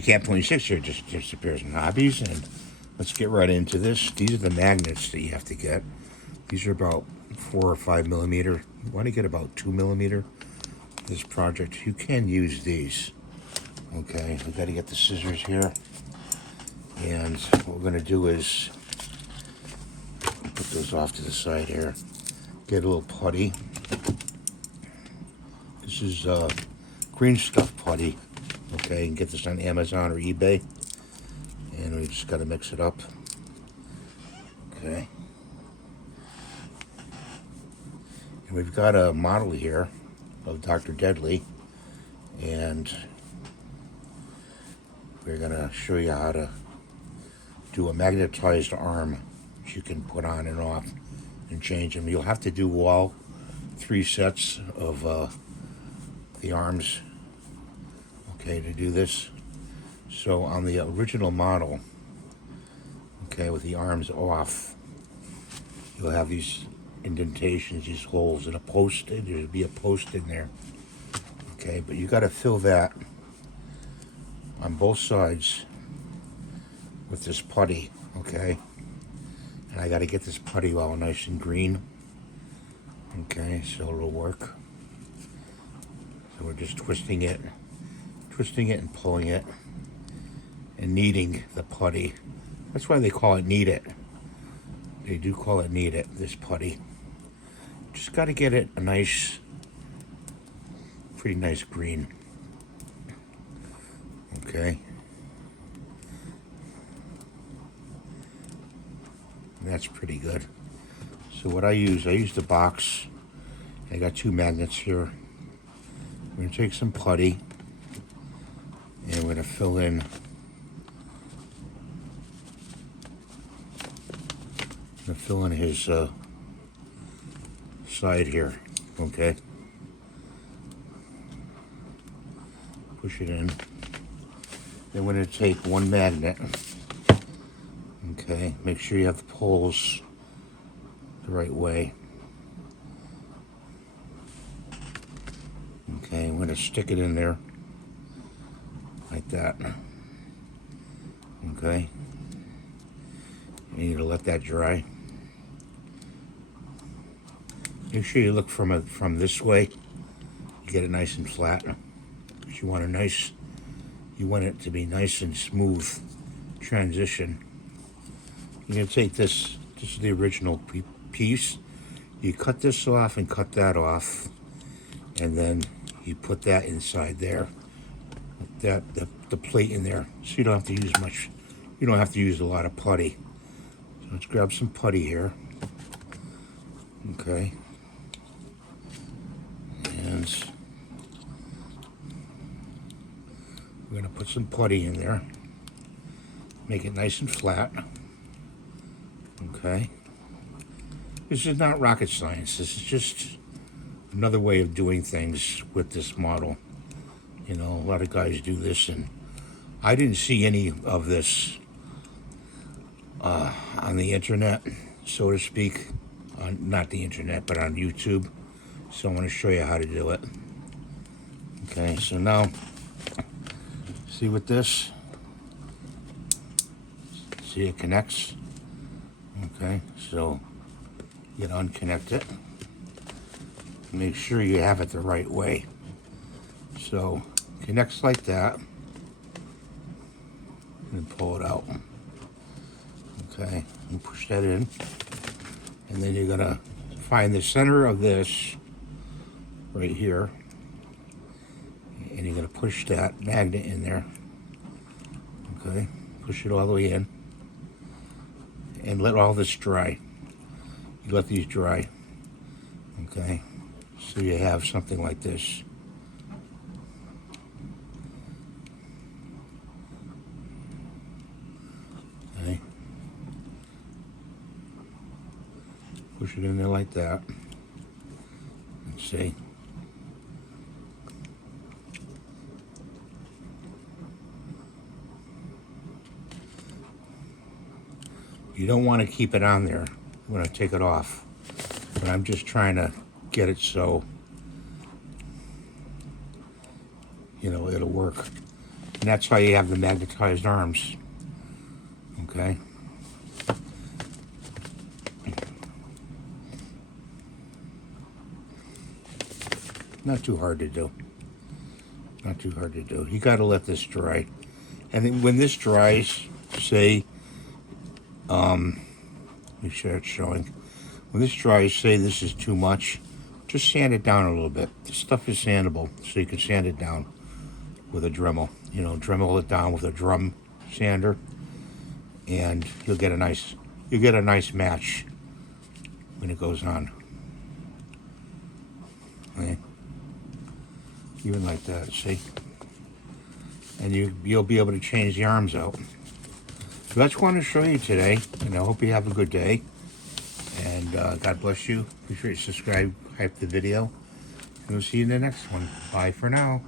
Cat 26 here just disappears in hobbies, and let's get right into this. These are the magnets that you have to get. These are about 4 or 5 millimeter. You want to get about 2 millimeter. This project, you can use these. Okay, we got to get the scissors here, and what we're going to do is put those off to the side here. Get a little putty. This is green stuff putty. Okay, you can get this on Amazon or eBay, and we just got to mix it up. Okay, and we've got a model here of Dr. Deadly, and we're gonna show you how to do a magnetized arm that you can put on and off and change them. You'll have to do all 3 sets of the arms, okay, to do this. So on the original model, okay, with the arms off, you'll have these indentations, these holes, and a post. There'll be a post in there, okay, but you got to fill that on both sides with this putty, okay. And I got to get this putty all nice and green, okay, so it'll work. So we're just twisting it and pulling it and kneading the putty. That's why they call it knead it. They do call it knead it, this putty. Just got to get it a nice, pretty nice green. Okay. That's pretty good. So what I use the box. I got 2 magnets here. I'm going to take some putty, and we're going to fill in his side here, okay? Push it in. Then we're going to take 1 magnet, okay? Make sure you have the poles the right way. Okay, I'm going to stick it in there like that, okay? You need to let that dry. Make sure you look from this way. You get it nice and flat. Because you want it to be nice and smooth transition. You're gonna take this is the original piece. You cut this off and cut that off, and then you put that inside there. The plate in there, so you don't have to use much. You don't have to use a lot of putty. So let's grab some putty here. Okay. And we're going to put some putty in there. Make it nice and flat. Okay. This is not rocket science. This is just another way of doing things with this model. You know, a lot of guys do this, and I didn't see any of this on the internet, so to speak. Not the internet, but on YouTube. So I'm going to show you how to do it. Okay, so now, see with this? See, it connects. Okay, so you unconnect it. Make sure you have it the right way. So connects like that, and pull it out. Okay, and push that in, and then you're gonna find the center of this right here, and you're gonna push that magnet in there. Okay, push it all the way in, and let all this dry. You let these dry. Okay, so you have something like this. Okay, push it in there like that. Let's see. You don't want to keep it on there. You want to take it off. But I'm just trying to get it so, you know, it'll work. And that's how you have the magnetized arms. Okay. Not too hard to do. Not too hard to do. You got to let this dry. And then when this dries, say, make sure it's showing. When this dries, say this is too much, just sand it down a little bit. This stuff is sandable, so you can sand it down with a Dremel. You know, Dremel it down with a drum sander, and you'll get a nice match when it goes on. Okay. Even like that, see? And you'll be able to change the arms out. So that's what I wanted to show you today, and I hope you have a good day. And God bless you. Be sure to subscribe, hype the video, and we'll see you in the next one. Bye for now.